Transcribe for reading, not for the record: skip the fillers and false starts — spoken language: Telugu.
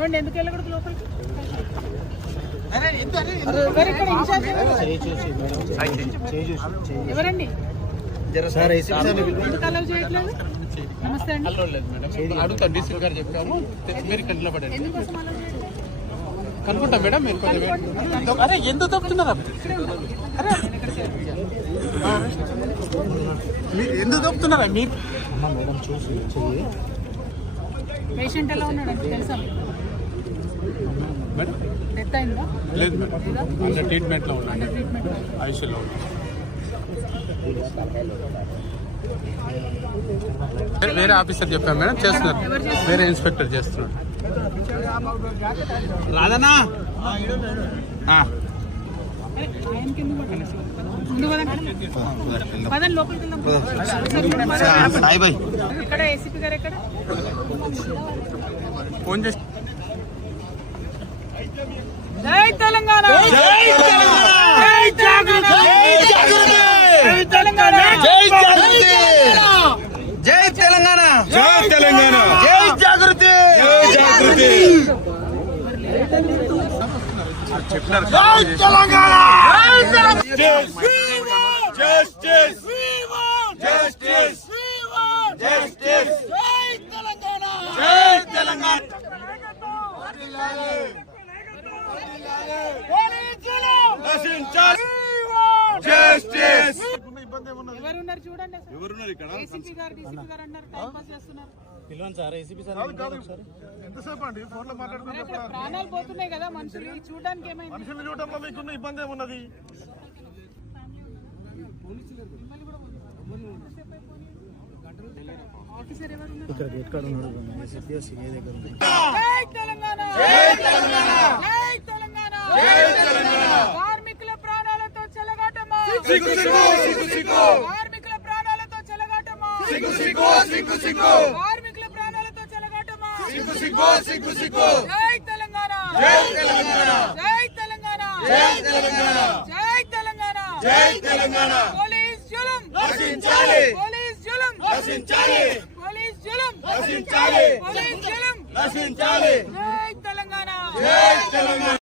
ఏమండి ఎందుకు వెళ్ళకూడదు లోపలికి? ఎవరండి ఎందుకు అలౌ చేయట్లేదు? నమస్తే అండి. అడుగుతా డీసీ గారు చెప్పాము, మీరు కంట్లో పడండి. ఎందుకోసం అలౌ చేయట్లేదు? కనుకుంటా మేడం, మీరు అరే ఎందుకు తప్పుతున్నారా? ఎందుకు తప్పుతున్నారా మీరు? పేషెంట్ ఎలా ఉన్నాడు తెలుసా? డెత్ అయిందా? లేదు మేడం, అండర్ ట్రీట్మెంట్లో ఉన్నాను, ఐసీయూలో ఉన్నాను. వేరే ఆఫీసర్ చెప్పాను మేడం, చేస్తున్నారు. వేరే ఇన్స్పెక్టర్ చేస్తున్నారు. రాదన్నా ఇక్కడ ఏసీపీ గారు ఎక్కడ? ఫోన్ చేసి జై తెలంగాణ, జై జాగృతి, జై తెలంగాణ, జై జాగృతి, జై తెలంగాణ, జై తెలంగాణ, జై జాగృతి, జై జాగృతి. చెప్పినారు జై Telangana, justice, justice, justice, justice, జై తెలంగాణ, జై తెలంగాణ. ఎవరున్నారు చూడండి. ఎవరున్నారు ఇక్కడ? ఏసీపీ గారు, డీసీపీ గారు అన్నారు, టైం పాస్ చేస్తున్నారు. ఎంతసేపు అండి ఫోన్ లో మాట్లాడుతున్నారు? ప్రాణాలు పోతున్నాయి కదా మనుషులు, చూడడానికి ఏమైంది? మనుషులు చూడటంలో మీకున్న ఇబ్బంది ఏమున్నది? ఆఫీసర్ ఎవరున్నారు? ఇక్కడ గేట్ కాడ ఉన్నాడు. జై తెలంగాణ, జై తెలంగాణ, జై తెలంగాణ, జై తెలంగాణ. కార్మికుల ప్రాణాలతో చెలగాటమా, సిగ్గు సిగ్గు, సిగ్గు సిగ్గు, కార్మికుల ప్రాణాలతో చెలగాటమా, సిగ్గు సిగ్గు, సిగ్గు సిగ్గు, కార్మికుల ప్రాణాలతో చెలగాటమా, సిగ్గు సిగ్గు, సిగ్గు సిగ్గు. జై తెలంగాణ, జై తెలంగాణ, జై తెలంగాణ, జై తెలంగాణ, జై తెలంగాణ, జై తెలంగాణ. పోలీస్ జులుం నశించాలి, పోలీస్ జులుం నశించాలి, పోలీస్ జులుం నశించాలి, పోలీస్ జులుం నశించాలి. జై తెలంగాణ. జై తెలంగాణ.